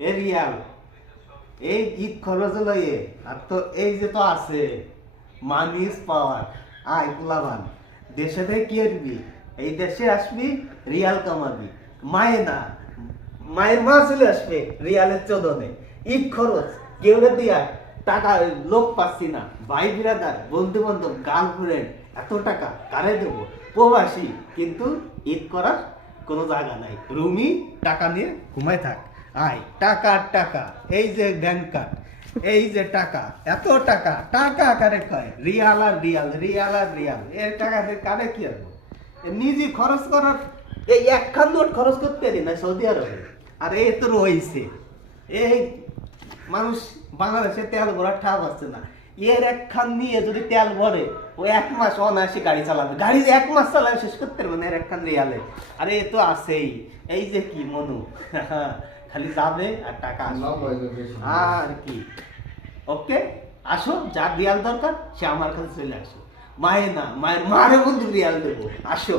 এ Real এই ঈদ খরচ লইয়ে আর তো এই যে তো আছে মানি ইজ পাওয়ার আই কুলাবান দেশে থেকে কি করবি এই দেশে আসবি রিয়াল কামাবি মায়ে না মায়ের মা চলে আসবে রিয়ালের চোদনে ঈদ খরচ কেউ দিয়া টাকা লোক পাচ্ছি না ভাই বিরাদার বন্ধু বান্ধব গার্লফ্রেন্ড এত টাকা কারে দেবো প্রবাসী কিন্তু ঈদ করার কোনো জায়গা নাই রুমি টাকা নিয়ে ঘুমায় থাক আয় টাকা টাকা এই যে ব্যাংক কার্ড এই যে টাকা এত টাকা টাকা আকারে কয় রিয়াল আর রিয়াল রিয়াল আর রিয়াল এর টাকা কারে কি আসবো নিজে খরচ করার এই একখান নোট খরচ করতে পারি না সৌদি আরবে আর এই তো রয়েছে এই মানুষ বাংলাদেশে তেল ভরার ঠাপ আসছে না এর একখান নিয়ে যদি তেল ভরে ও এক মাস অনায়াসে গাড়ি চালাবে গাড়ি যে এক মাস চালাবে শেষ করতে পারবে না এর একখান রিয়ালে আরে এ তো আছেই এই যে কি মনু খালি যাবে আর টাকা আসবে আর কি ওকে আসো যার রিয়াল দরকার সে আমার কাছে চলে আসো মায়ের না মায়ের মারে বন্ধু রিয়াল দেবো আসো